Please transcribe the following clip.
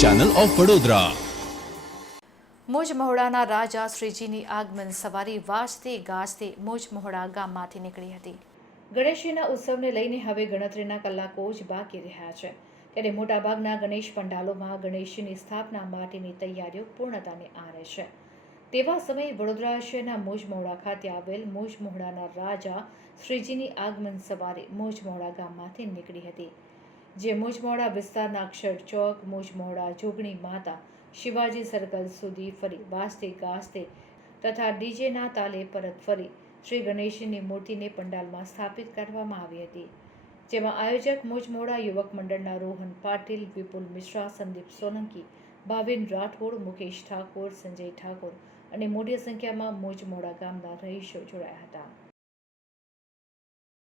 Channel of Vadodara મોજ મહોડાના રાજા શ્રીજીની આગમન સવારી વાજતે ગાજતે મોજ મહોડા ગામમાંથી નીકળી હતી. ગણેશજીના ઉત્સવને લઈને હવે ગણતરીના કલાકો જ બાકી રહ્યા છે. ત્યારે મોટાભાગના ગણેશ પંડાલોમાં ગણેશજીની સ્થાપના માટેની તૈયારીઓ પૂર્ણતાને આરે છે. તેવા સમયે વડોદરા શહેરના મોજમોહડા ખાતે આવેલ મોજમોહડાના રાજા શ્રીજીની આગમન સવારે મોજમોહડા ગામમાંથી નીકળી હતી. જે મોજમોડા વિસ્તારના અક્ષર ચોક, મોજમોડા, જોગણી માતા, શિવાજી સર્કલ સુધી ફરી વાજતે ગાસ્તે તથા ડીજેના તાલે પરત ફરી શ્રી ગણેશજીની મૂર્તિને પંડાલમાં સ્થાપિત કરવામાં આવી હતી. જેમાં આયોજક મોજમોડા યુવક મંડળના રોહન પાટીલ, વિપુલ મિશ્રા, સંદીપ સોલંકી, ભાવિન રાઠોડ, મુકેશ ઠાકોર, સંજય ઠાકોર અને મોટી સંખ્યામાં મોજમોડા ગામના રહીશો જોડાયા હતા.